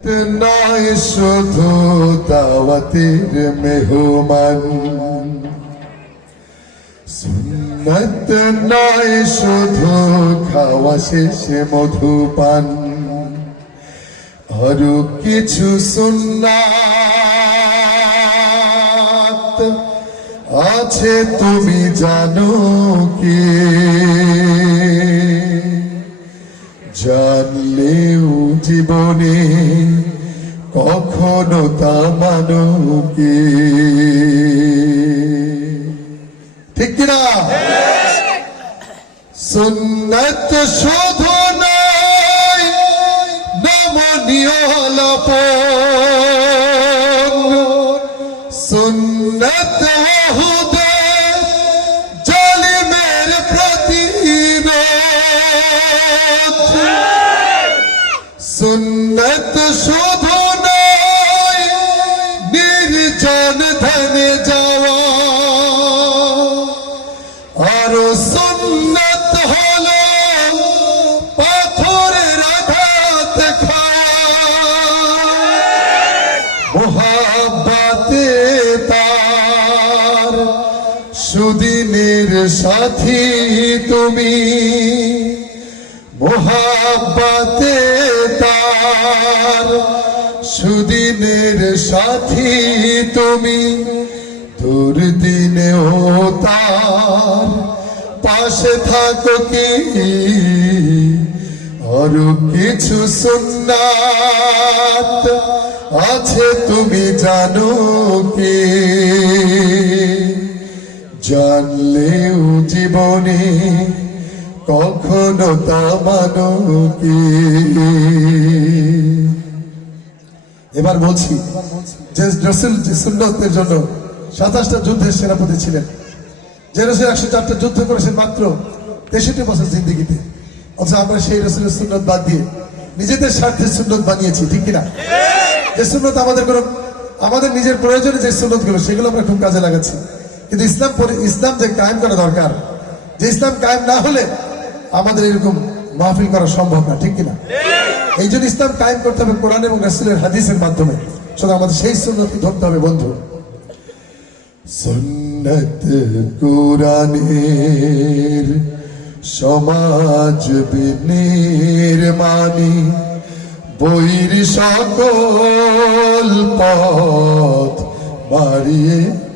নয় শুধু দাওয়াতের মেহমান, সুন্নত নয় শুধু খাওয়া শেষে মধুপান, আরো কিছু সুন্নাত আছে তুমি জানো কি? জানলেও জীবনে কখনো তা মানো কি? ঠিক কিনা? সুন্নাত শুধু নয় নমনীয় লাপন, সুন্নাত জালিমের প্রতিরোধ, সুন্নাত শুধু নয় নির্জন ধানে যাওয়া, আর সুন্নাত হলো পাথরের আঘাত খাওয়া, মোহাব্বতে তার সুদিনের সাথী তুমি, মোহাব্বতে তার সুদিনের সাথী তুমি, দুর্দিনেও তার পাশে থাকো কি? আরো কিছু সুন্নাত আছে তুমি জানো কি? জানলেও জীবনে কখনো তা মানো কি? এবার বলছি যে রাসূল যে সুন্নতের জন্য 27টা যুদ্ধের সেনাপতি ছিলেন, যে রাসূল 104টা যুদ্ধ করেছেন মাত্র 63 বছর জিন্দেগিতে, অথচ আমরা সেই রাসূলের সুন্নত বাদ দিয়ে নিজেদের স্বার্থের সুন্নত বানিয়েছি। ঠিক কিনা? যে সুন্নত আমাদের নিজের প্রয়োজনে যে সুন্নত গুলো সেগুলো আমরা খুব কাজে লাগাচ্ছি, কিন্তু ইসলাম যে কায়েম করা দরকার, যে ইসলাম কায়েম না হলে আমাদের এরকম মাহফিল করা সম্ভব না। ঠিক কিনা? এই জন্য ইসলাম কায়েম করতে হবে কোরআন এবং রাসূলের হাদিসের মাধ্যমে। সুতরাং আমাদের সেই সুন্নতকে ধরতে হবে বন্ধু। সুন্নত কোরআনের সমাজ বিনির্মাণী, বৈর সকল পথ বাড়িয়ে